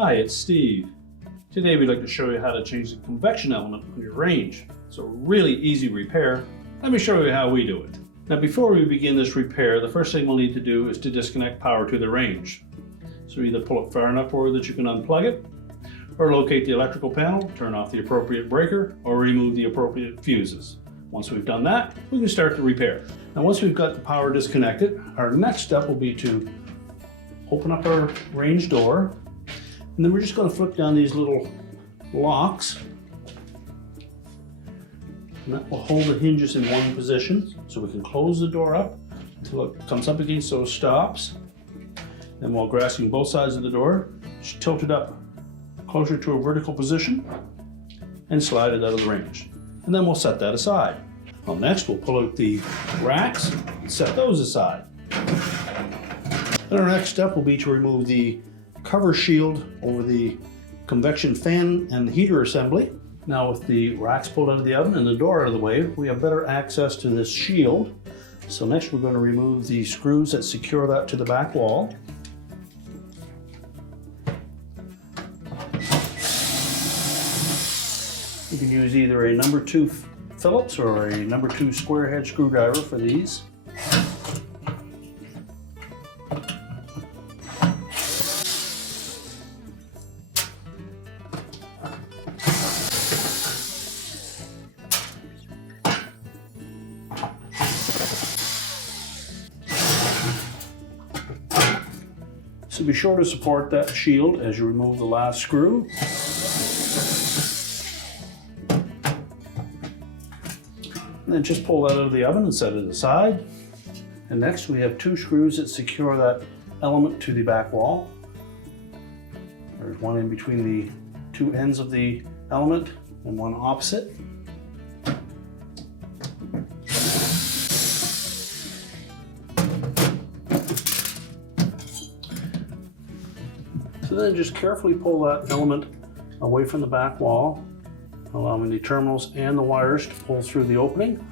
Hi, it's Steve. Today we'd like to show you how to change the convection element on your range. It's a really easy repair. Let me show you how we do it. Now before we begin this repair, the first thing we'll need to do is to disconnect power to the range. So either pull it far enough forward that you can unplug it, or locate the electrical panel, turn off the appropriate breaker, or remove the appropriate fuses. Once we've done that, we can start the repair. Now once we've got the power disconnected, our next step will be to open up our range door. And then we're just going to flip down these little locks. And that will hold the hinges in one position. So we can close the door up until it comes up against those stops. Then while grasping both sides of the door, just tilt it up closer to a vertical position and slide it out of the range. And then we'll set that aside. Well, next we'll pull out the racks and set those aside. Then our next step will be to remove the cover shield over the convection fan and heater assembly. Now with the racks pulled out of the oven and the door out of the way, we have better access to this shield. So next we're going to remove the screws that secure that to the back wall. You can use either a number 2 Phillips or a number 2 square head screwdriver for these. So be sure to support that shield as you remove the last screw. And then just pull that out of the oven and set it aside. And next we have 2 screws that secure that element to the back wall. There's one in between the 2 ends of the element and one opposite. So then just carefully pull that element away from the back wall, allowing the terminals and the wires to pull through the opening.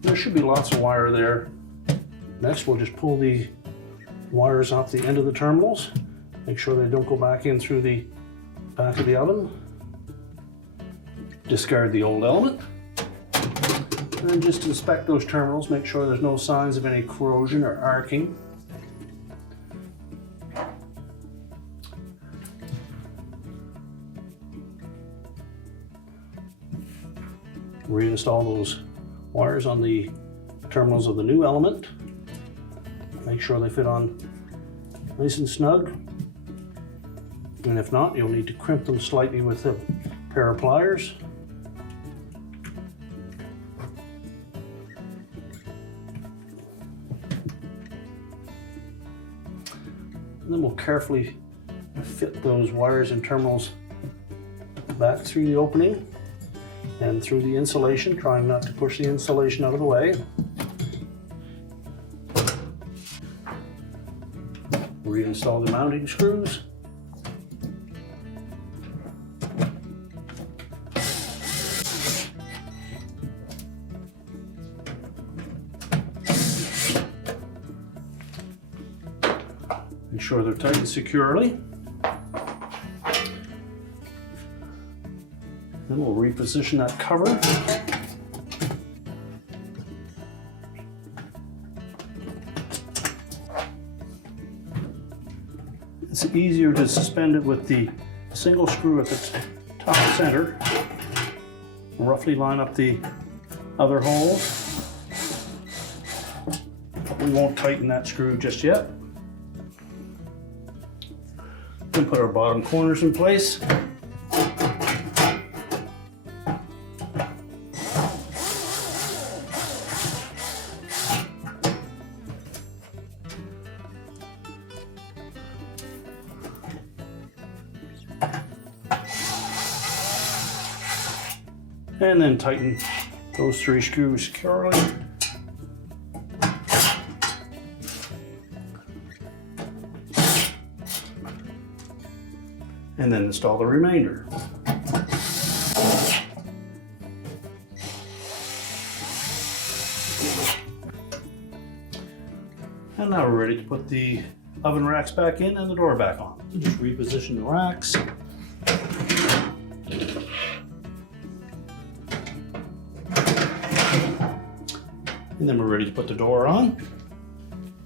There should be lots of wire there. Next we'll just pull the wires off the end of the terminals. Make sure they don't go back in through the back of the oven. Discard the old element. And then just inspect those terminals, make sure there's no signs of any corrosion or arcing. Reinstall those wires on the terminals of the new element. Make sure they fit on nice and snug. And if not, you'll need to crimp them slightly with a pair of pliers. And then we'll carefully fit those wires and terminals back through the opening and through the insulation, trying not to push the insulation out of the way. Reinstall the mounting screws. Make sure they're tightened securely. Then we'll reposition that cover. It's easier to suspend it with the single screw at the top center. Roughly line up the other holes. We won't tighten that screw just yet. Then put our bottom corners in place. And then tighten those 3 screws securely. And then install the remainder. And now we're ready to put the oven racks back in and the door back on. Just reposition the racks. And then we're ready to put the door on.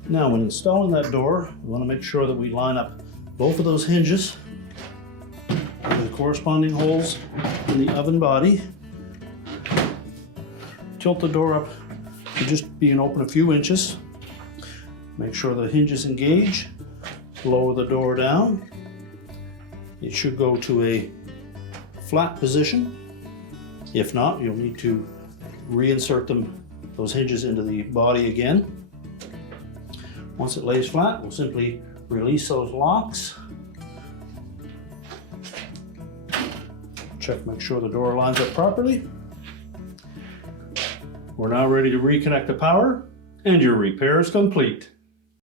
Now when installing that door, we want to make sure that we line up both of those hinges with the corresponding holes in the oven body. Tilt the door up to just being open a few inches. Make sure the hinges engage. Lower the door down. It should go to a flat position. If not, you'll need to reinsert those hinges into the body again. Once it lays flat, we'll simply release those locks. Check, make sure the door lines up properly. We're now ready to reconnect the power, and your repair is complete.